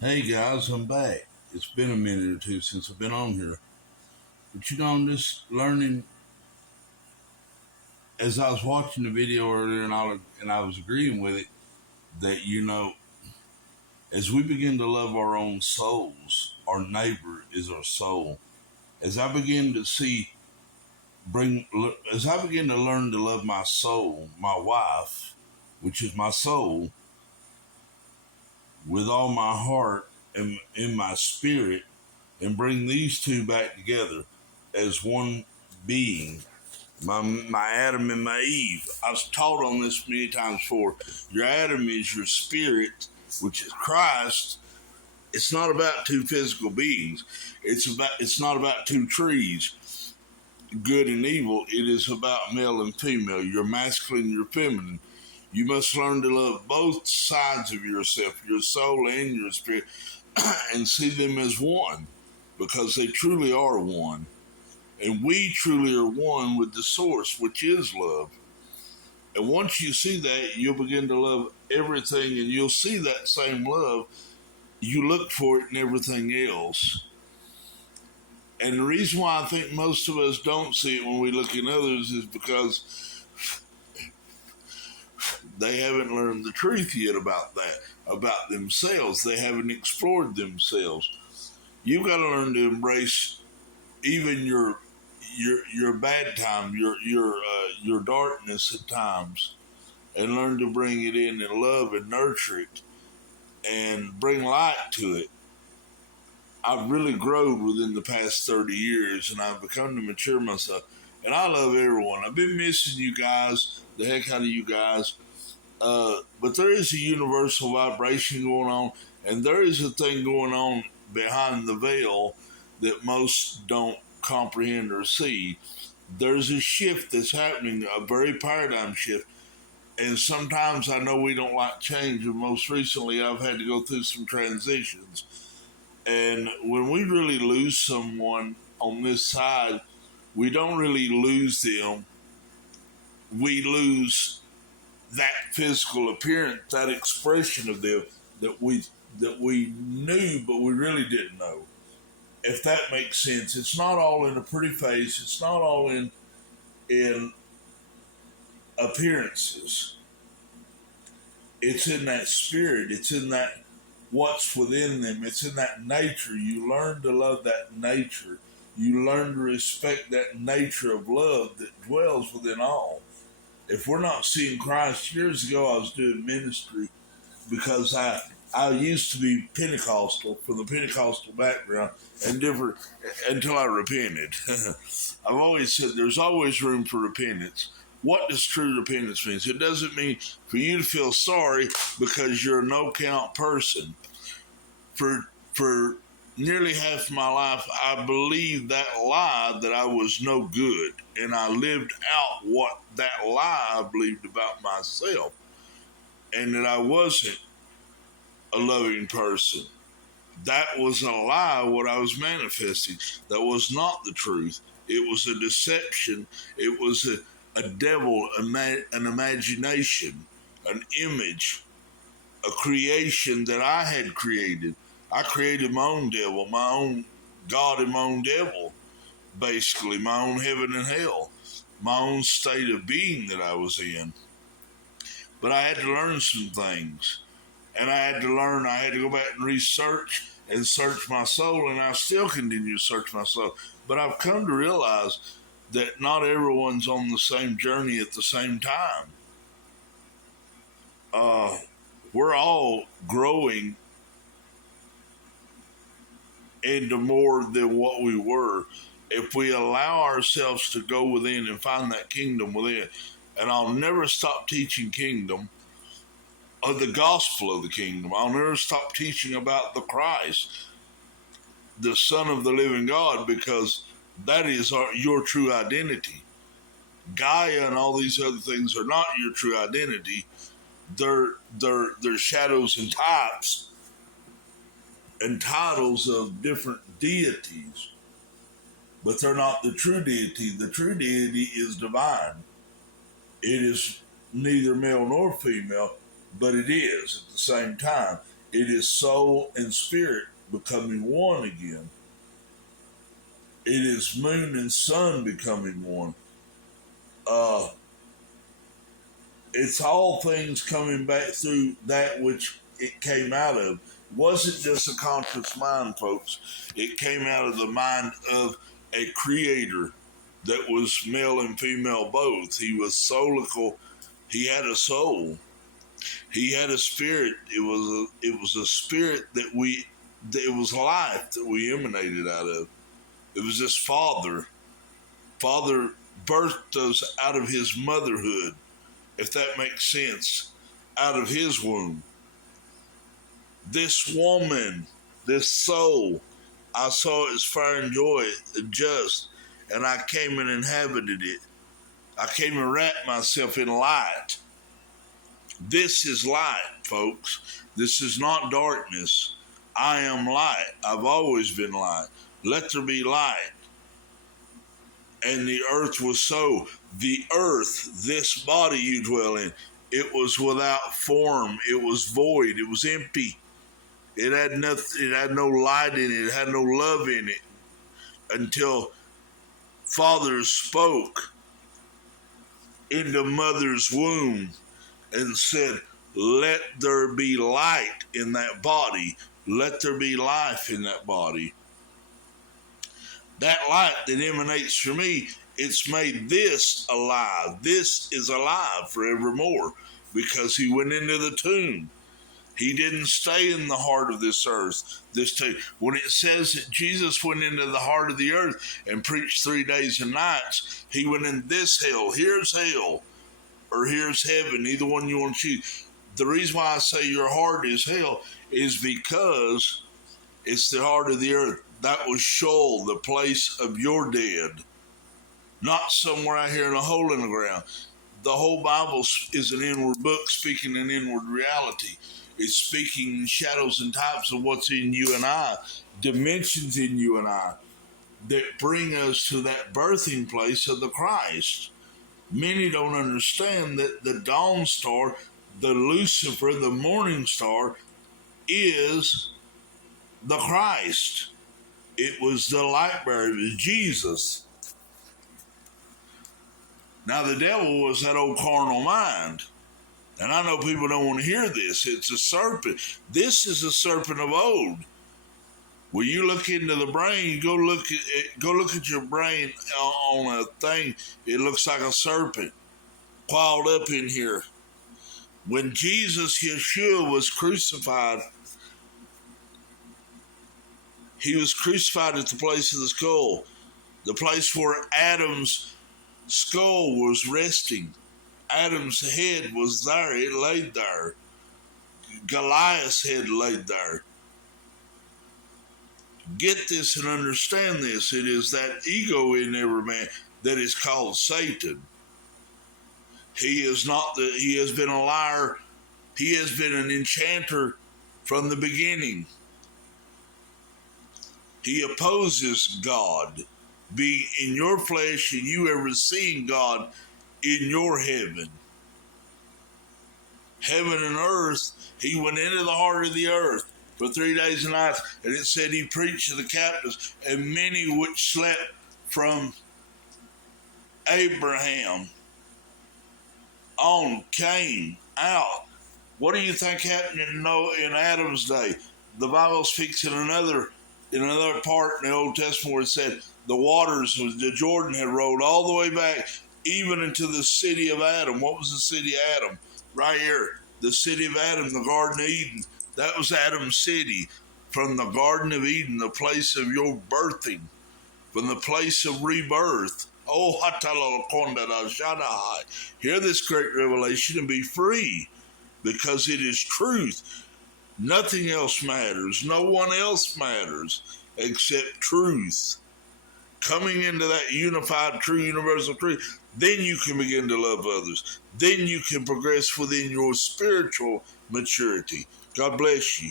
Hey guys, I'm back. It's been a minute or two since I've been on here. But I'm just learning as I was watching the video earlier and I was agreeing with it that as we begin to love our own souls, our neighbor is our soul. As I begin to see bring as I begin to learn to love my soul, my wife, which is my soul, with all my heart and in my spirit, and bring these two back together as one being, my Adam and my Eve. I was taught on this many times before. Your Adam is your spirit, which is Christ. It's not about two physical beings. It's not about two trees, good and evil. It is about male and female, your masculine, your feminine. You must learn to love both sides of yourself, your soul and your spirit, and see them as one, because they truly are one. And we truly are one with the source, which is love. And once you see that, you'll begin to love everything, and you'll see that same love. You look for it in everything else. And the reason why I think most of us don't see it when we look in others is because they haven't learned the truth yet about that, about themselves. They haven't explored themselves. You've got to learn to embrace even your bad time, your darkness at times, and learn to bring it in and love and nurture it and bring light to it. I've really grown within the past 30 years, and I've become to mature myself. And I love everyone. I've been missing you guys, the heck out of you guys. But there is a universal vibration going on, and there is a thing going on behind the veil that most don't comprehend or see. There's a shift that's happening, a very paradigm shift. And sometimes I know we don't like change, and most recently I've had to go through some transitions. And when we really lose someone on this side, we don't really lose them. We lose that physical appearance, that expression of them that we knew, but we really didn't know. If that makes sense, it's not all in a pretty face. It's not all in appearances. It's in that spirit. It's in that what's within them. It's in that nature. You learn to love that nature. You learn to respect that nature of love that dwells within all. If we're not seeing Christ, years ago I was doing ministry because I used to be Pentecostal, from the Pentecostal background, and different until I repented. I've always said there's always room for repentance. What does true repentance mean? It doesn't mean for you to feel sorry because you're a no count person. For nearly half my life, I believed that lie that I was no good, and I lived out what that lie I believed about myself, and that I wasn't a loving person. That was a lie, what I was manifesting. That was not the truth. It was a deception. It was a devil, an imagination, an image, a creation that I had created. I created my own devil, my own God and my own devil, basically, my own heaven and hell, my own state of being that I was in. But I had to learn some things. And I had to go back and research and search my soul, and I still continue to search my soul. But I've come to realize that not everyone's on the same journey at the same time. We're all growing into more than what we were if we allow ourselves to go within and find that kingdom within. And I'll never stop teaching kingdom, of the gospel of the kingdom. I'll never stop teaching about the Christ, the Son of the living God, because that is your true identity. Gaia and all these other things are not your true identity. They're shadows and types and titles of different deities, but they're not the true deity. The true deity is divine. It is neither male nor female, but it is at the same time. It is soul and spirit becoming one again. It is moon and sun becoming one. Uh, it's all things coming back through that which it came out of. It wasn't just a conscious mind, folks. It came out of the mind of a creator that was male and female both. He was soulical. He had a soul. He had a spirit. It was a spirit that it was life that we emanated out of. It was this father. Father birthed us out of his motherhood, if that makes sense, out of his womb. This woman, this soul, I saw its fire and joy just, and I came and inhabited it. I came and wrapped myself in light. This is light, folks. This is not darkness. I am light. I've always been light. Let there be light. And the earth was so. The earth, this body you dwell in, it was without form. It was void. It was empty. It had nothing. It had no light in it. It had no love in it until Father spoke into Mother's womb and said, let there be light in that body. Let there be life in that body. That light that emanates from me, it's made this alive. This is alive forevermore because he went into the tomb. He didn't stay in the heart of this earth, this tomb. When it says that Jesus went into the heart of the earth and preached 3 days and nights, he went in this hell. Here's hell, or here's heaven, either one you want to choose. The reason why I say your heart is hell is because it's the heart of the earth. That was Sheol, the place of your dead, not somewhere out here in a hole in the ground. The whole Bible is an inward book speaking an inward reality. It's speaking shadows and types of what's in you and I, dimensions in you and I that bring us to that birthing place of the Christ. Many don't understand that the dawn star, the Lucifer, the morning star, is the Christ. It was the light bearer. It was Jesus. Now, the devil was that old carnal mind. And I know people don't want to hear this. It's a serpent. This is a serpent of old. When you look into the brain, go look at your brain on a thing. It looks like a serpent coiled up in here. When Jesus, Yeshua, was crucified, he was crucified at the place of the skull, the place where Adam's skull was resting. Adam's head was there. It laid there. Goliath's head laid there. Get this and understand this. It is that ego in every man that is called Satan. He is not he has been a liar. He has been an enchanter from the beginning. He opposes God being in your flesh and you ever seeing God in your heaven. Heaven and earth, he went into the heart of the earth for 3 days and nights, and it said he preached to the captives, and many which slept from Abraham on came out. What do you think happened in Adam's day? The Bible speaks in another part in the Old Testament where it said the waters of the Jordan had rolled all the way back even into the city of Adam. What was the city of Adam? Right here, the city of Adam, the Garden of Eden. That was Adam's city, from the Garden of Eden, the place of your birthing, from the place of rebirth. Oh, hear this great revelation and be free, because it is truth. Nothing else matters. No one else matters except truth. Coming into that unified, true, universal truth, then you can begin to love others. Then you can progress within your spiritual maturity. God bless you.